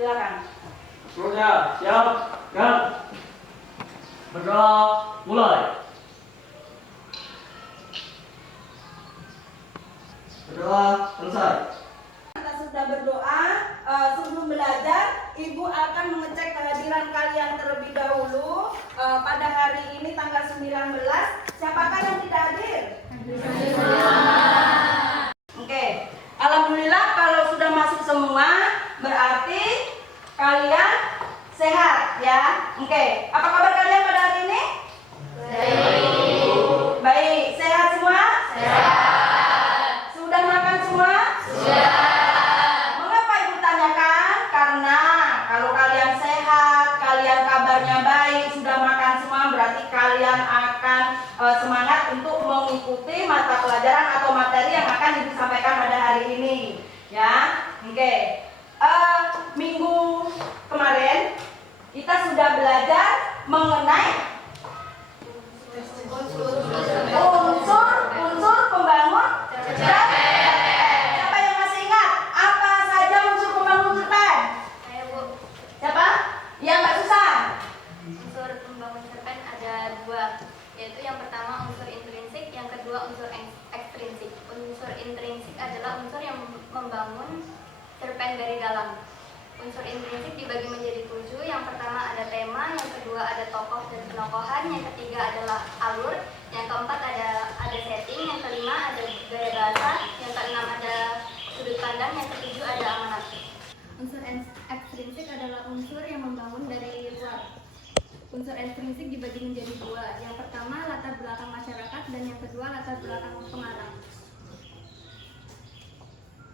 silakan. Seluruhnya siap, kan? Bergerak, mulai. Bergerak, selesai. Kita sudah berdoa, sebelum belajar, Ibu akan mengecek kehadiran kalian terlebih dahulu. Pada hari ini tanggal 19, siapakah yang tidak hadir? Oke, alhamdulillah kalau sudah masuk semua, berarti kalian sehat ya. Oke, apa kabar kalian pada hari ini? Baik, sehat semua? Sehat. Sudah makan semua? Sudah. Mengapa Ibu tanyakan? Karena kalau kalian sehat, kalian kabarnya baik, sudah makan semua, berarti kalian akan semangat untuk mengikuti mata pelajaran atau materi yang akan Ibu sampaikan pada hari ini. Ya, oke. Minggu kemarin kita sudah belajar mengenai unsur pembangun cerpen. Siapa yang masih ingat apa saja unsur pembangun cerpen? Saya Bu. Siapa? Yang nggak susah. Unsur pembangun cerpen ada dua, yaitu yang pertama unsur intrinsik, yang kedua unsur ekstrinsik. Unsur intrinsik adalah unsur yang membangun cerpen dari dalam. Unsur intrinsik dibagi menjadi 7. Yang pertama ada tema, yang kedua ada tokoh dan penokohan, yang ketiga adalah alur, yang keempat ada setting, yang kelima ada gaya bahasa, yang keenam ada sudut pandang, yang ketujuh ada amanat. Unsur ekstrinsik adalah unsur yang membangun dari luar. Unsur ekstrinsik dibagi menjadi 2. Yang pertama latar belakang masyarakat dan yang kedua latar belakang pengarang.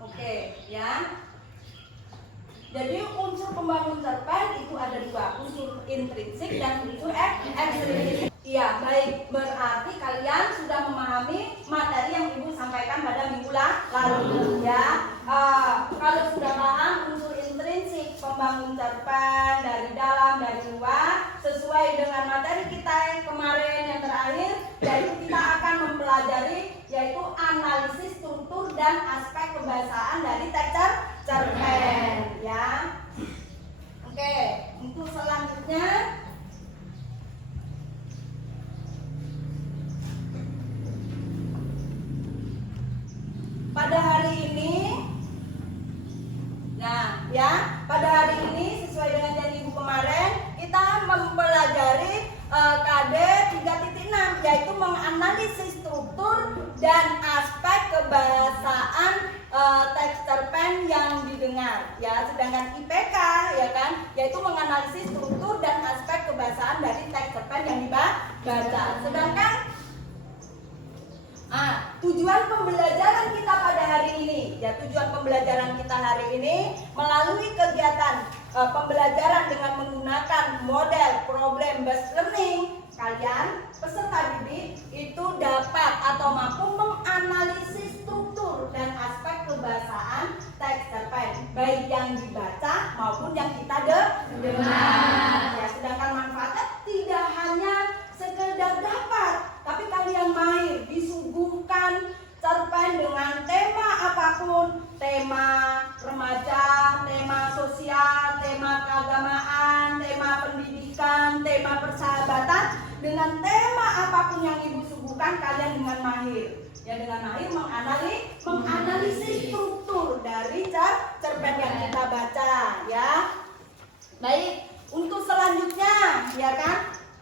Oke, ya. Jadi unsur pembangun cerpen itu ada 2, unsur intrinsik dan unsur ekstrinsik. Iya, baik. Berarti kalian sudah memahami materi yang Ibu sampaikan pada minggu lalu, ya. Kalau sudah paham unsur intrinsik pembangun cerpen dari dalam dari luar, sesuai dengan materi kita kemarin yang terakhir, yaitu kita akan mempelajari yaitu analisis struktur dan aspek kebahasaan dari teks cerpen, ya. Oke, untuk selanjutnya pada hari ini, nah ya, pada hari ini sesuai dengan janji Ibu kemarin, kita mempelajari KD 3.6, yaitu menganalisis struktur dan aspek kebahasaan teks cerpen yang didengar, ya. Sedangkan IPK, ya kan, yaitu menganalisis struktur dan aspek kebahasaan dari teks cerpen yang dibaca. Sedangkan tujuan pembelajaran kita pada hari ini, ya, tujuan pembelajaran kita hari ini melalui kegiatan pembelajaran dengan menggunakan model problem based learning, kalian peserta didik itu dapat atau mampu menganalisis struktur dan aspek kebahasaan teks cerpen, baik yang dibaca maupun yang kita dengar. Ya, sedangkan manfaatnya tidak hanya sekedar dapat, tapi kalian mahir disuguhkan cerpen dengan tema apapun, tema remaja, tema sosial, tema keagamaan, tema pendidikan, tema persahabatan, dengan tema apapun yang Ibu suguhkan, kalian dengan mahir, ya, dengan mahir menganalisis struktur dari cerpen yang kita baca, ya. Baik, untuk selanjutnya, ya kan,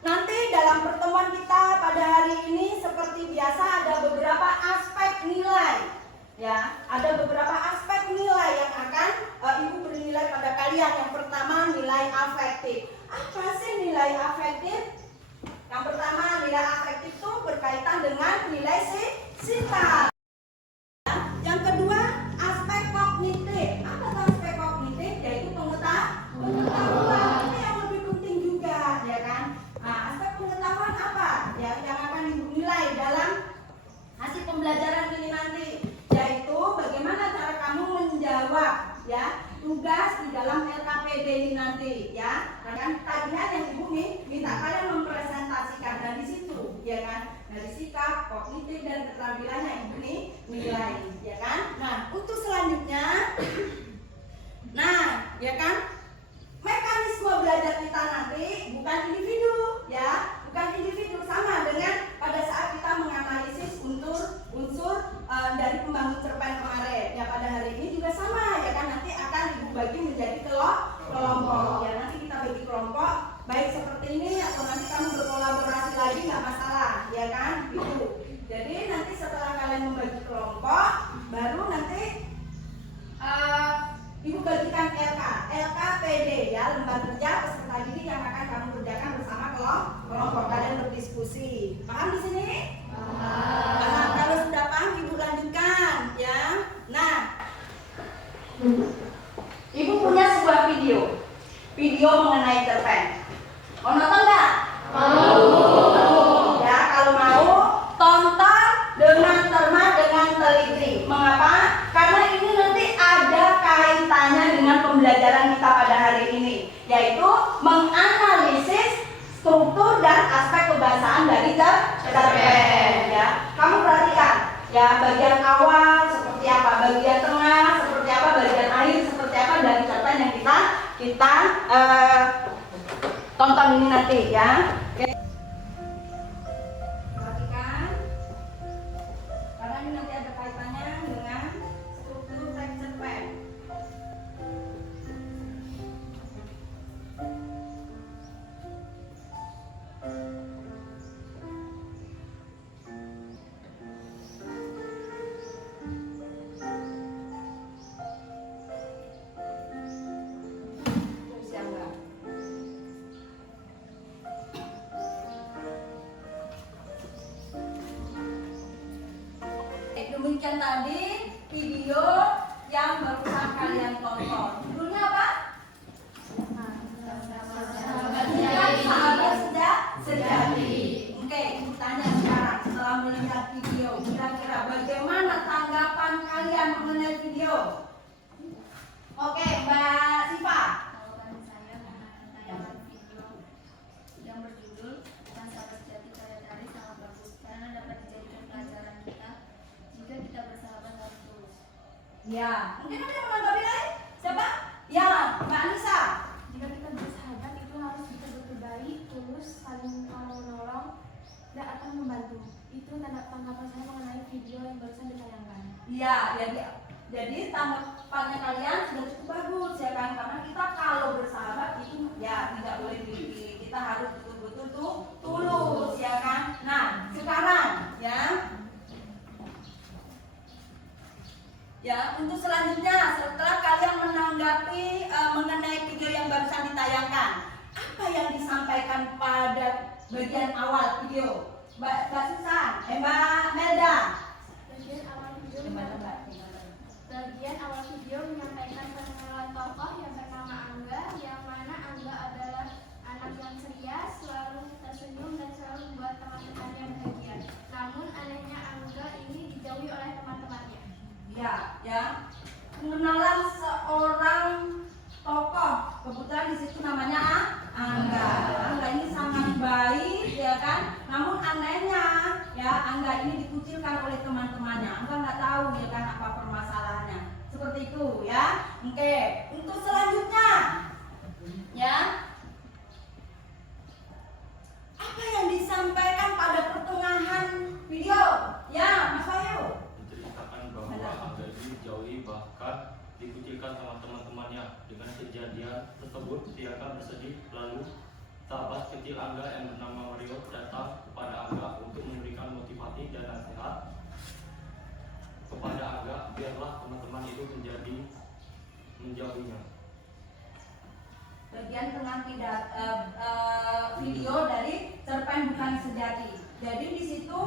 nanti dalam pertemuan kita pada hari ini seperti biasa ada beberapa aspek nilai, ya, ada beberapa aspek nilai yang akan Ibu beri nilai pada kalian. Yang pertama nilai afektif. Apa sih nilai afektif? Yang pertama nilai afektif itu berkaitan dengan nilai sikap. Yang kedua aspek kognitif. Apa itu aspek kognitif? Yaitu pengetahuan. Ini yang lebih penting juga, ya kan? Nah, aspek pengetahuan apa? Ya, yang akan Ibu nilai dalam hasil pembelajaran ini nanti, yaitu bagaimana cara kamu menjawab, ya, tugas di dalam LKPD ini nanti, ya. Kan tagihan yang Ibu minta kalian mempresentasikan, dan di situ, ya kan, dari sikap, kognitif dan keterampilan yang Ibu nilai, ya kan. Nah, untuk selanjutnya, nah, ya kan, video? Video mengenai cerpen. Mau nonton nggak? Ya, kalau mau tonton dengan cermat, dengan teliti. Mengapa? Karena ini nanti ada kaitannya dengan pembelajaran kita pada hari ini, yaitu menganalisis struktur dan aspek kebahasaan dari cerpen. Ya, kamu perhatikan ya, bagian awal seperti apa, bagian tengah seperti apa, bagian akhir seperti apa dari cerpen yang kita tonton ini nanti ya. Oke. Perhatikan, karena ini nanti ada kaitannya dengan struktur teks cerpen. Terus yang enggak? Demikian tadi video yang barusan kalian tonton. Judulnya apa? Sahabat sejati. Oke, ibu tanya sekarang setelah melihat video, kira-kira bagaimana tanggapan kalian mengenai video? Oke, Mbak Siva. Jawaban saya mengenai tayangan video yang berjudul Tentang Sahabat Sejati karya Tari sangat bagus karena dapat dijadikan pelajaran kita jika kita bersahabat harus tulus. Ya, mungkin ada yang menanggapi lain? Siapa? Ya, Mbak Anissa. Jika kita bersahabat itu harus betul-betul baik, tulus, saling menolong, dan akan membantu. Itu tanggapan saya mengenai video yang barusan ditayangkan. Iya, jadi tanggapannya kalian sudah cukup bagus ya kan, karena kita kalau bersahabat itu ya tidak boleh pilih, kita harus betul-betul tuh tulus ya kan. Nah sekarang ya untuk selanjutnya setelah kalian menanggapi mengenai video yang barusan ditayangkan, apa yang disampaikan pada bagian awal video? Mbak Susan, Mbak Melda. Bagian awal video menyampaikan perkenalan tokoh yang bernama Angga, yang mana Angga adalah anak yang ceria, selalu tersenyum dan selalu membuat teman-temannya bahagia. Namun anehnya Angga ini dijauhi oleh teman-temannya. Ya, pengenalan seorang tokoh, kebetulan di situ namanya Angga. Angga ini sangat baik, ya kan? Namun anehnya, ya Angga ini dikucilkan oleh teman-temannya. Angga nggak tahu ya kan apa permasalahannya. Seperti itu, ya. Oke, untuk selanjutnya, ya. Apa yang disampaikan pada pertengahan video? Ya, Mas Wahyu. Menceritakan bahwa Angga ini dijauhi bahkan dikucilkan sama teman-temannya. Dengan kejadian tersebut dia akan bersedih. Lalu sahabat kecil Angga yang bernama Mario datang kepada Angga untuk memberikan motivasi dan nasihat kepada Angga, biarlah teman-teman itu menjauhinya. Bagian tengah video dari cerpen Bukan Sejati. Jadi di situ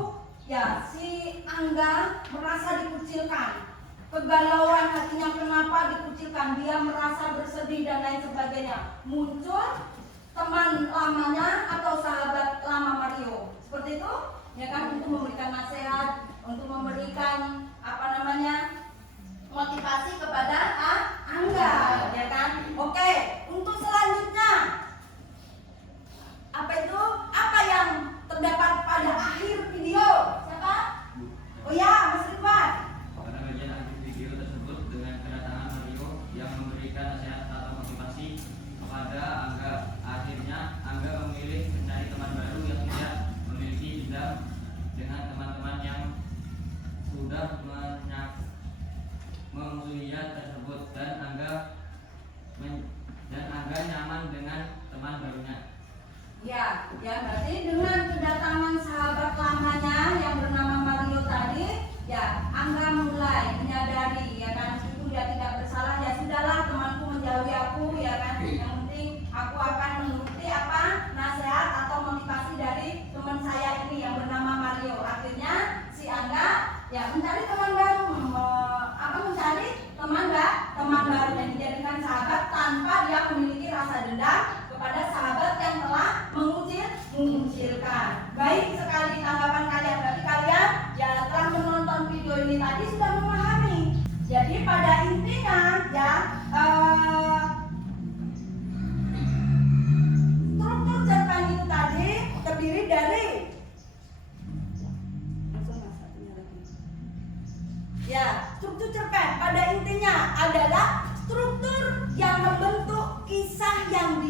ya si Angga merasa dikucilkan, kegalauan hatinya kenapa dikucilkan, dia merasa bersedih dan lain sebagainya. Muncul teman lamanya atau sahabat lama Mario, seperti itu, ya kan, untuk memberikan nasihat, untuk memberikan motivasi kepada Angga, ya kan. Oke, untuk selanjutnya apa yang terdapat pada akhir video? Siapa? Oh ya, Mas Ridwan. Pada bagian akhir video tersebut dengan kedatangan Mario yang memberikan nasihat atau motivasi kepada Angga. Akhirnya Angga memilih mencari teman baru yang tidak memiliki dendam dengan teman-teman yang sudah memusuhinya tersebut, dan Angga nyaman dengan teman barunya. Ya berarti dengan kedatangan sahabat lamanya yang bernama Mario tadi, ya Angga mulai menyadari, ya kan, meskipun dia tidak bersalah, ya sudahlah temanku menjauhi aku, ya kan, yang penting aku akan menuruti nasihat atau motivasi dari teman saya ini yang bernama Mario. Akhirnya si Angga ya mencari teman baru, mencari teman baru yang dijadikan sahabat tanpa dia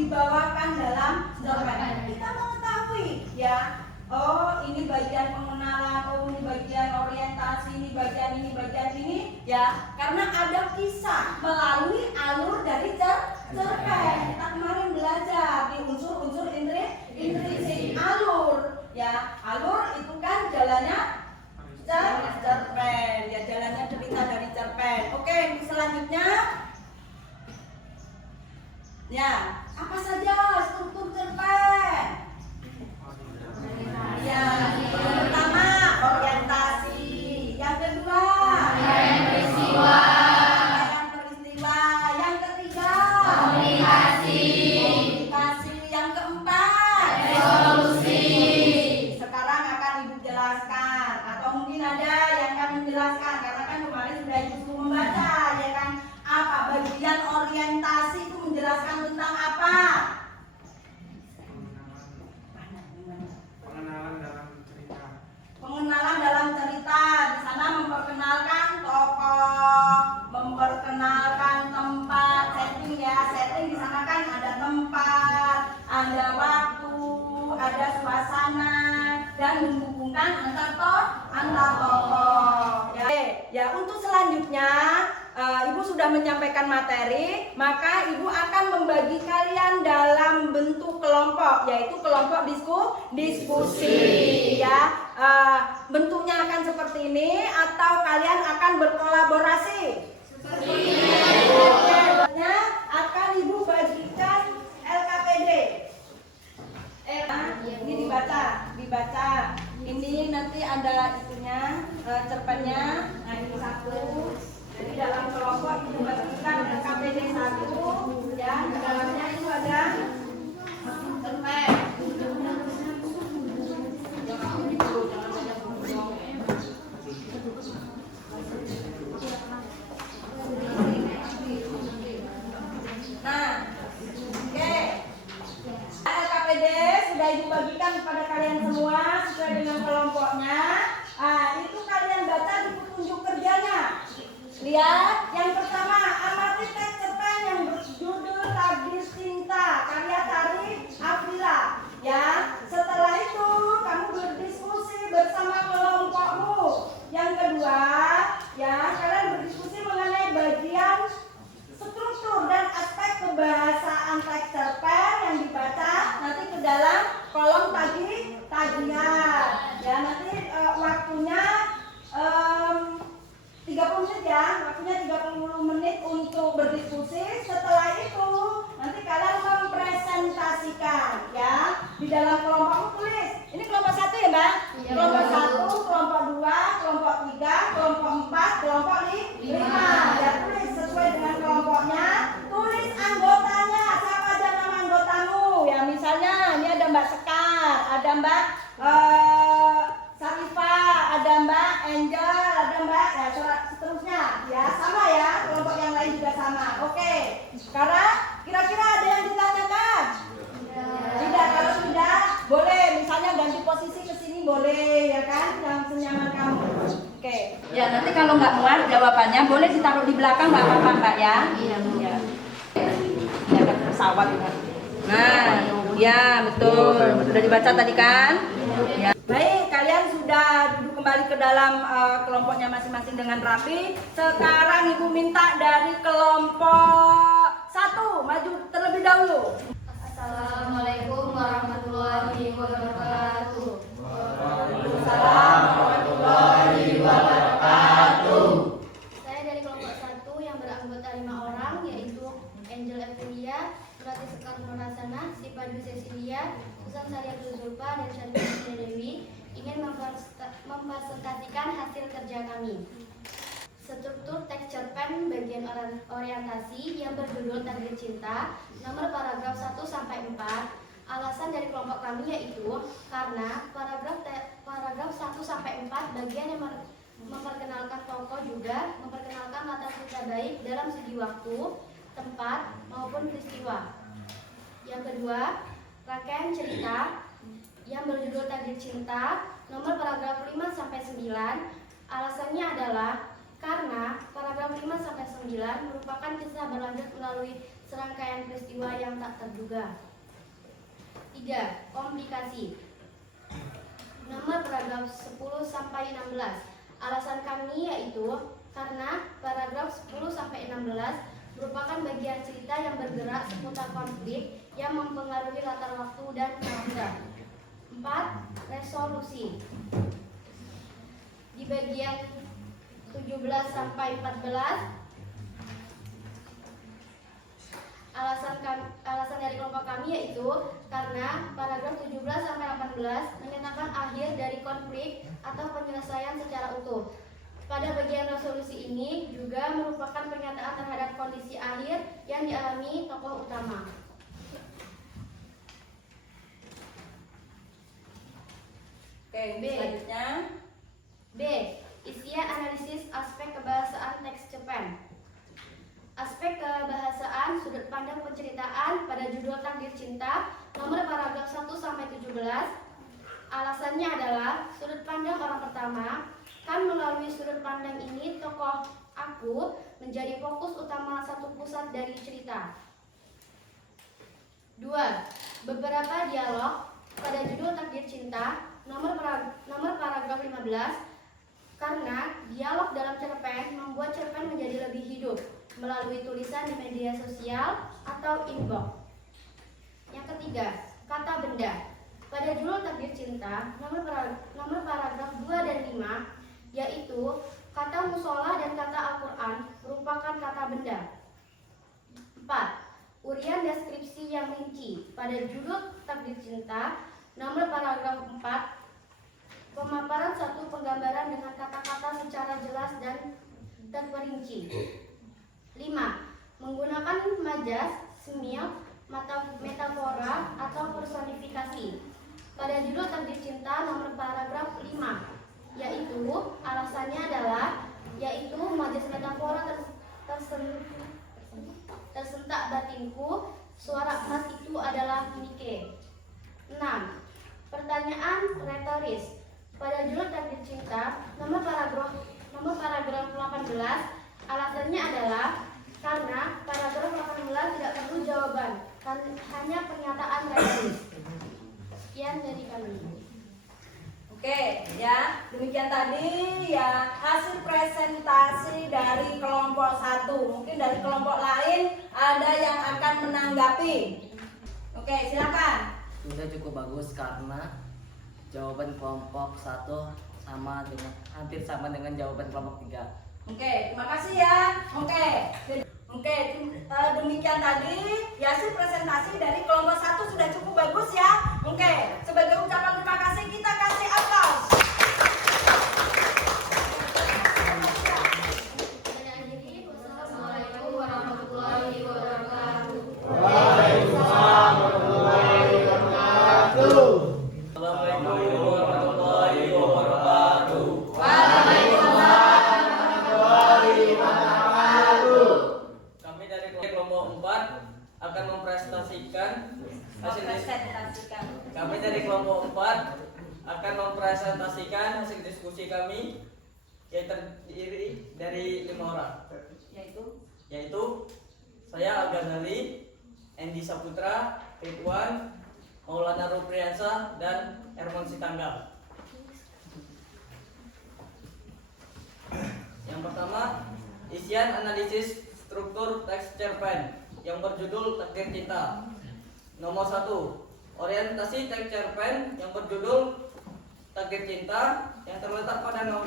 dibawakan dalam cerpen. Kita mengetahui ya, oh ini bagian pengenalan, oh ini bagian orientasi, ini bagian ini ya, karena ada kisah melalui alur dari cerpen. Kita kemarin belajar di unsur-unsur intrinsik alur ya, alur itu kan jalannya cerpen ya, jalannya cerita dari cerpen. Oke, selanjutnya ya, apa saja struktur cerpen? Ya, yang pertama orientasi, yang kedua peristiwa, yang ketiga komunikasi, yang keempat resolusi. Sekarang akan Ibu jelaskan, atau mungkin ada yang akan menjelaskan, karena kan kemarin sudah Ibu membaca ya kan, apa bagian orientasi itu menjelaskan tentang apa? Pengenalan dalam cerita. Di sana memperkenalkan tokoh, memperkenalkan tempat, setting ya. Setting di sana kan ada tempat, ada waktu, ada suasana, dan menghubungkan antar tokoh. Ya, untuk selanjutnya Ibu sudah menyampaikan materi, maka Ibu akan membagi kalian dalam bentuk kelompok, yaitu kelompok diskusi ya. Bentuknya akan seperti ini, atau kalian akan berkolaborasi seperti ini. Oke, akan Ibu bagikan LKPD. Ini dibaca. Ini nanti ada itunya, cerpennya. Nah, ini satu. Jadi dalam kelompok itu bagikan LKPD 1 ya, di dalamnya itu ada cerpen. Nah, oke. LKPD sudah Ibu bagikan kepada kalian semua sesuai dengan kelompoknya. Itu kalian baca di petunjuk kerjanya. Lihat, yang pertama, amati teks cerpen yang berjudul Takdir Cinta, karya Tari Afila. Ya, setelah itu kamu berdiskusi bersama kelompokmu. Yang kedua, ya, kalian berdiskusi mengenai bagian struktur dan aspek kebahasaan teks cerpen yang dibaca nanti ke dalam kolom tagihan. Ya, nanti waktunya 30 menit ya, waktunya 30 menit untuk berdiskusi. Setelah itu nanti kalian mempresentasikan ya. Di dalam kelompok tulis. Ini kelompok 1 ya, Mbak? Iya, kelompok 1, kelompok 2, kelompok 3, kelompok 4, kelompok 5. Ya, tulis sesuai dengan kelompoknya. Tulis anggotanya, siapa aja nama anggotamu. Ya, misalnya ini ada Mbak Sekar, ada Mbak Sarifah, ada Mbak Angel, ada Mbak ya, seterusnya ya, sama ya, kelompok yang lain juga sama. Oke, sekarang kira-kira ada yang ditanyakan? Tidak, kalau tidak boleh, misalnya ganti posisi ke sini boleh ya kan, yang senyaman kamu. Oke. Ya, nanti kalau nggak muat jawabannya boleh ditaruh di belakang, nggak apa-apa Mbak ya. Iya. Ya kan pesawat kan. Nah, ya betul. Sudah dibaca tadi kan? Ya. Baik, kalian sudah duduk kembali ke dalam kelompoknya masing-masing dengan rapi. Sekarang Ibu minta dari kelompok 1 maju terlebih dahulu. Assalamualaikum warahmatullahi wabarakatuh. Waalaikumsalam warahmatullahi wabarakatuh. Saya dari kelompok 1 yang beranggota 5 orang, yaitu Angel Evelia, Rati Sekar Nurasana, Sipadu Cecilia, Susan Sariatul Zulfa, dan Syarifah Dewi ingin mempresentasikan hasil kerja kami. Struktur teks cerpen bagian orientasi yang berjudul Takdir Cinta, nomor paragraf 1 sampai 4. Alasan dari kelompok kami yaitu karena paragraf 1 sampai 4 bagian yang memperkenalkan tokoh juga memperkenalkan latar cerita baik dalam segi waktu, tempat maupun peristiwa. Yang kedua, rangkaian cerita yang berjudul Takdir Cinta, nomor paragraf 5 sampai 9. Alasannya adalah karena paragraf 5 sampai 9 merupakan kisah berlanjut melalui serangkaian peristiwa yang tak terduga. 3. Komplikasi. Nomor paragraf 10 sampai 16. Alasan kami yaitu karena paragraf 10 sampai 16 merupakan bagian cerita yang bergerak seputar konflik yang mempengaruhi latar waktu dan karakter. 4. Resolusi. Di bagian 17 sampai 14 alasan dari kelompok kami yaitu karena paragraf 17 sampai 18 menyatakan akhir dari konflik atau penyelesaian secara utuh. Pada bagian resolusi ini juga merupakan pernyataan terhadap kondisi akhir yang dialami tokoh utama. Oke, selanjutnya B. Isian analisis aspek kebahasaan teks cerpen. Aspek kebahasaan sudut pandang penceritaan pada judul Takdir Cinta nomor paragraf 1 sampai 17. Alasannya adalah sudut pandang orang pertama, kan melalui sudut pandang ini tokoh aku menjadi fokus utama satu pusat dari cerita. 2. Beberapa dialog pada judul Takdir Cinta nomor paragraf 15, karena dialog dalam cerpen membuat cerpen menjadi lebih hidup melalui tulisan di media sosial atau inbox. Yang ketiga, kata benda. Pada judul Takdir Cinta nomor paragraf 2 dan 5, yaitu kata musola dan kata Al-Quran merupakan kata benda. 4. Urian deskripsi yang rinci. Pada judul Takdir Cinta nomor paragraf 4, pemaparan satu penggambaran dengan kata-kata secara jelas dan terperinci. 5. Menggunakan majas, simil, metafora, atau personifikasi. Pada judul Takdir Cinta nomor paragraf 5, yaitu alasannya adalah yaitu majas metafora tersentak batinku, suara emas itu adalah Nike. 6. Pertanyaan retoris. Pada judul Takdir Cinta nomor paragraf 18, alasannya adalah karena paragraf 18 tidak perlu jawaban, hanya pernyataan retoris. Sekian dari kami. Oke, ya, demikian tadi ya hasil presentasi dari kelompok 1. Mungkin dari kelompok lain ada yang akan menanggapi. Oke, silakan. Sudah cukup bagus karena jawaban kelompok 1 hampir sama dengan jawaban kelompok 3. Oke, terima kasih ya. Oke, demikian tadi ya hasil presentasi dari kelompok 1 sudah cukup bagus ya. Oke, sebagai ucapan terima kasih kita kasih aplaus. Wassalamualaikum warahmatullahi wabarakatuh. Waalaikumsalam warahmatullahi wabarakatuh. Assalamualaikum warahmatullahi wabarakatuh. Kami dari kelompok 4 akan mempresentasikan hasil diskusi kami yang terdiri dari 5 orang, yaitu saya Al-Ghazali, Endi Saputra, Ridwan, Maulana Rupriyansa, dan Hermon Sitanggal. Yang pertama, isian analisis struktur teks cerpen yang berjudul Takdir Cinta. Nomor 1, orientasi teks cerpen yang berjudul Takdir Cinta yang terletak pada nomor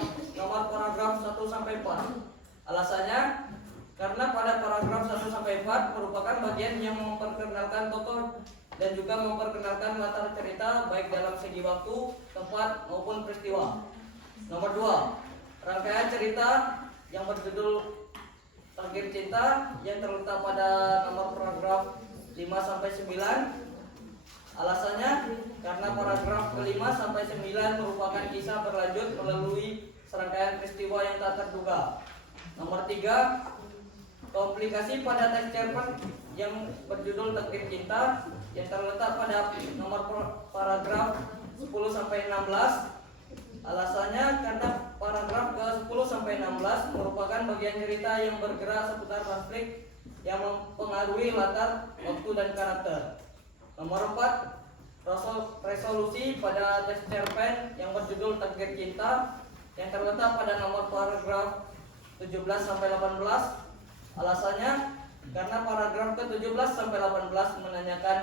paragraf 1 sampai 4. Alasannya karena pada paragraf 1 sampai 4 merupakan bagian yang memperkenalkan tokoh dan juga memperkenalkan latar cerita baik dalam segi waktu, tempat maupun peristiwa. Nomor 2, rangkaian cerita yang berjudul Takdir Cinta yang terletak pada nomor paragraf 5 sampai 9. Alasannya karena paragraf ke-5 sampai 9 merupakan kisah berlanjut melalui serangkaian peristiwa yang tak terduga. Nomor 3, komplikasi pada teks cerpen yang berjudul Takdir Cinta yang terletak pada nomor paragraf 10 sampai 16. Alasannya karena paragraf ke-10 sampai 16 merupakan bagian cerita yang bergerak seputar konflik yang mempengaruhi latar, waktu, dan karakter. Nomor 4, resolusi pada teks cerpen yang berjudul Takdir Cinta yang terletak pada nomor paragraf 17 sampai 18. Alasannya karena paragraf ke-17 sampai 18 menanyakan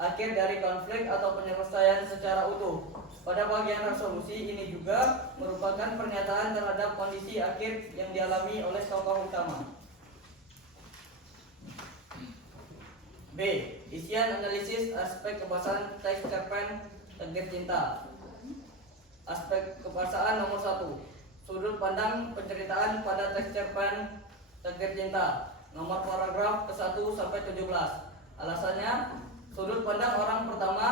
akhir dari konflik atau penyelesaian secara utuh. Pada bagian resolusi ini juga merupakan pernyataan terhadap kondisi akhir yang dialami oleh tokoh utama. B. Isian analisis aspek kebahasaan teks cerpen Takdir Cinta. Aspek kebahasaan nomor 1. Sudut pandang penceritaan pada teks cerpen Takdir Cinta. Nomor paragraf ke-1 sampai 17. Alasannya, sudut pandang orang pertama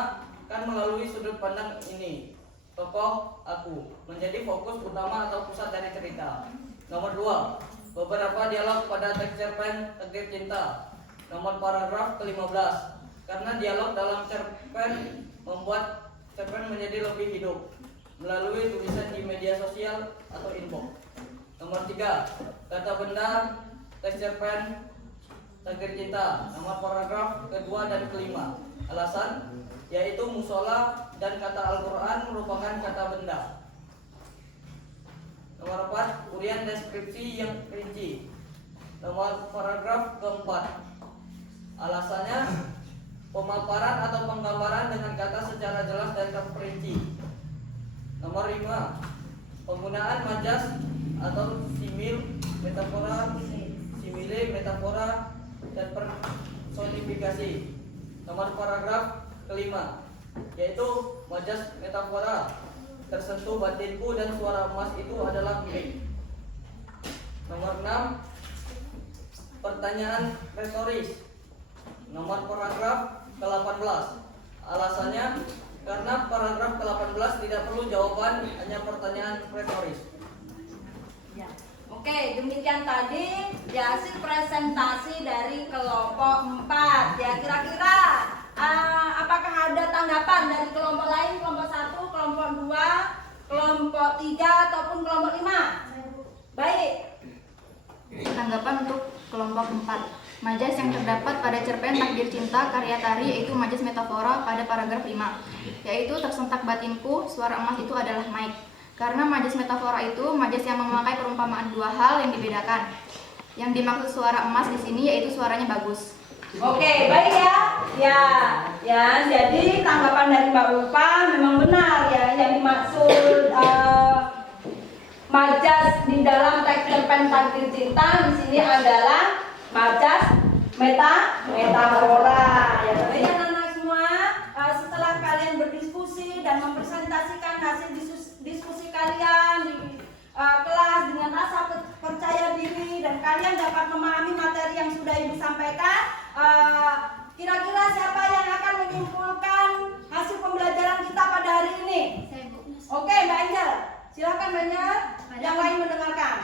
kan melalui sudut pandang ini. Tokoh aku menjadi fokus utama atau pusat dari cerita. Nomor 2. Beberapa dialog pada teks cerpen Takdir Cinta. Nomor paragraf ke-15. Karena dialog dalam cerpen membuat cerpen menjadi lebih hidup melalui tulisan di media sosial atau inbox. Nomor 3. Kata benda teks cerpen Takdir Cinta. Nomor paragraf ke-2 dan ke-5. Alasan yaitu musola dan kata Al-Quran merupakan kata benda. Nomor 4. Urian deskripsi yang rinci. Nomor paragraf ke-4. Alasannya pemaparan atau penggambaran dengan kata secara jelas dan terperinci. Nomor 5. Penggunaan majas atau simil, metafora, simile, metafora, dan personifikasi. Nomor paragraf ke-5 yaitu majas metafora. Tersentuh batinku dan suara emas itu adalah milik. Nomor 6. Pertanyaan retoris. Nomor paragraf ke-18. Alasannya karena paragraf ke-18 tidak perlu jawaban, hanya pertanyaan retoris. Ya. Oke, demikian tadi ya hasil presentasi dari kelompok 4. Ya, kira-kira apakah ada tanggapan dari kelompok lain, kelompok 1, kelompok 2, kelompok 3 ataupun kelompok 5? Baik. Tanggapan untuk kelompok 4. Majas yang terdapat pada cerpen Takdir Cinta karya Tari yaitu majas metafora pada paragraf 5, yaitu tersentak batinku, suara emas itu adalah mic. Karena majas metafora itu majas yang memakai perumpamaan dua hal yang dibedakan. Yang dimaksud suara emas di sini yaitu suaranya bagus. Oke, baik ya. Ya, jadi tanggapan dari Mbak Ulfa memang benar ya, yang dimaksud majas di dalam teks cerpen Takdir Cinta di sini adalah majas metafora. Ya, baik anak-anak semua, setelah kalian berdiskusi dan mempresentasikan hasil diskusi kalian di kelas dengan rasa percaya diri dan kalian dapat memahami materi yang sudah Ibu sampaikan, kira-kira siapa yang akan menyimpulkan hasil pembelajaran kita pada hari ini? Oke, Mbak Angel, silakan Mbak Angel, yang lain mendengarkan.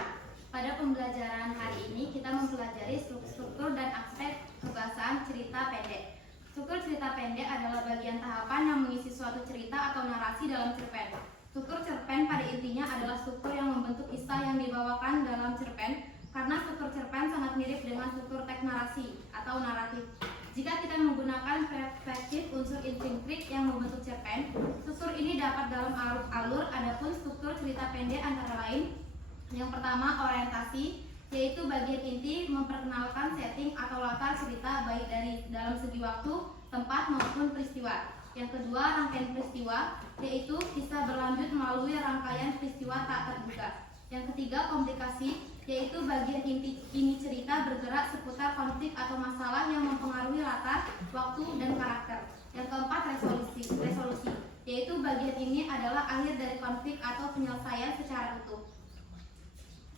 Pada pembelajaran hari ini kita mempelajari struktur dan aspek kebahasaan cerita pendek. Struktur cerita pendek adalah bagian tahapan yang mengisi suatu cerita atau narasi dalam cerpen. Struktur cerpen pada intinya adalah struktur yang membentuk kisah yang dibawakan dalam cerpen, karena struktur cerpen sangat mirip dengan struktur teks narasi atau naratif. Jika kita menggunakan perspektif unsur intrinsik yang membentuk cerpen, struktur ini dapat dalam alur. Adapun struktur cerita pendek antara lain: yang pertama, orientasi, yaitu bagian inti memperkenalkan setting atau latar cerita baik dari dalam segi waktu, tempat maupun peristiwa. Yang kedua, rangkaian peristiwa, yaitu kisah berlanjut melalui rangkaian peristiwa tak terduga. Yang ketiga, komplikasi, yaitu bagian inti cerita bergerak seputar konflik atau masalah yang mempengaruhi latar, waktu, dan karakter. Yang keempat, resolusi, yaitu bagian ini adalah akhir dari konflik atau penyelesaian secara utuh.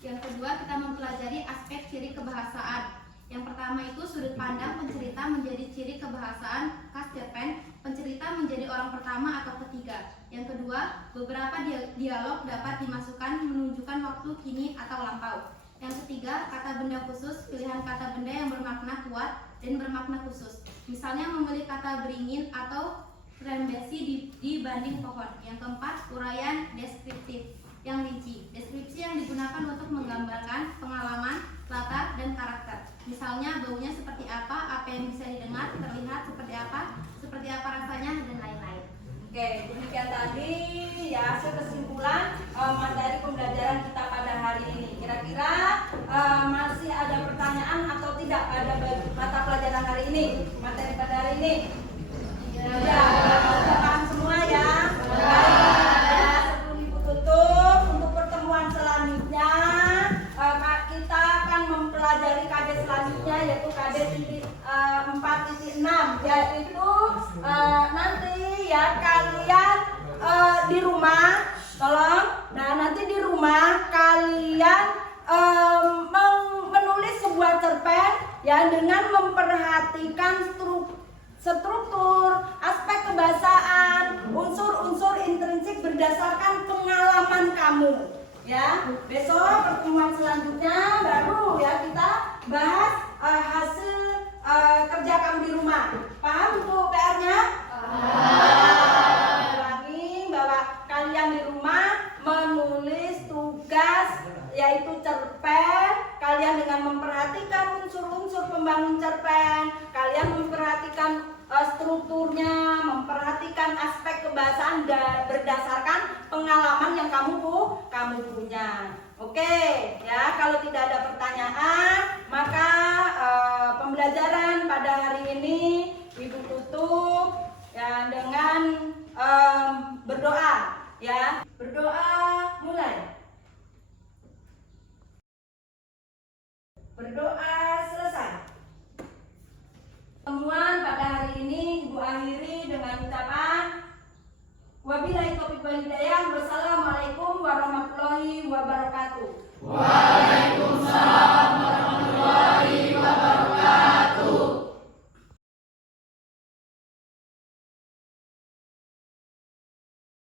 Yang kedua, kita mempelajari aspek ciri kebahasaan. Yang pertama itu sudut pandang pencerita menjadi ciri kebahasaan khas cerpen. Pencerita menjadi orang pertama atau ketiga. Yang kedua, beberapa dialog dapat dimasukkan menunjukkan waktu kini atau lampau. Yang ketiga, kata benda khusus, pilihan kata benda yang bermakna kuat dan bermakna khusus. Misalnya memilih kata beringin atau rembesi dibanding pohon. Yang keempat, uraian deskriptif. yang rinci. Deskripsi yang digunakan untuk menggambarkan pengalaman, latar, dan karakter. Misalnya baunya seperti apa yang bisa didengar, terlihat seperti apa rasanya, dan lain-lain. Oke, demikian tadi ya hasil kesimpulan materi pembelajaran kita pada hari ini. Kira-kira masih ada pertanyaan atau tidak pada mata pelajaran hari ini, materi pada hari ini? Ya, sudah paham semua ya? Ya, sebelum ibu tutup, untuk pertemuan selanjutnya kita akan mempelajari KD selanjutnya, yaitu KD 4.6, yaitu nanti ya kalian di rumah tolong, nah nanti di rumah kalian menulis sebuah cerpen ya dengan memperhatikan struktur, aspek kebahasaan, unsur-unsur intrinsik berdasarkan pengalaman kamu. Ya, besok pertemuan selanjutnya baru ya kita bahas hasil kerja kamu di rumah. Paham untuk PR-nya? Ulangi bahwa kalian di rumah menulis tugas yaitu cerpen. Kalian dengan memperhatikan unsur-unsur pembangun cerpen, kalian memperhatikan strukturnya, memperhatikan aspek kebahasaan berdasarkan pengalaman yang kamu punya. Oke, ya kalau tidak ada pertanyaan, maka pembelajaran pada hari ini Ibu tutup ya dengan berdoa ya. Berdoa mulai. Berdoa selesai. Pertemuan pada hari ini Ibu akhiri dengan ucapan wabillahi taufiq wal hidayah. Wassalamualaikum warahmatullahi wabarakatuh.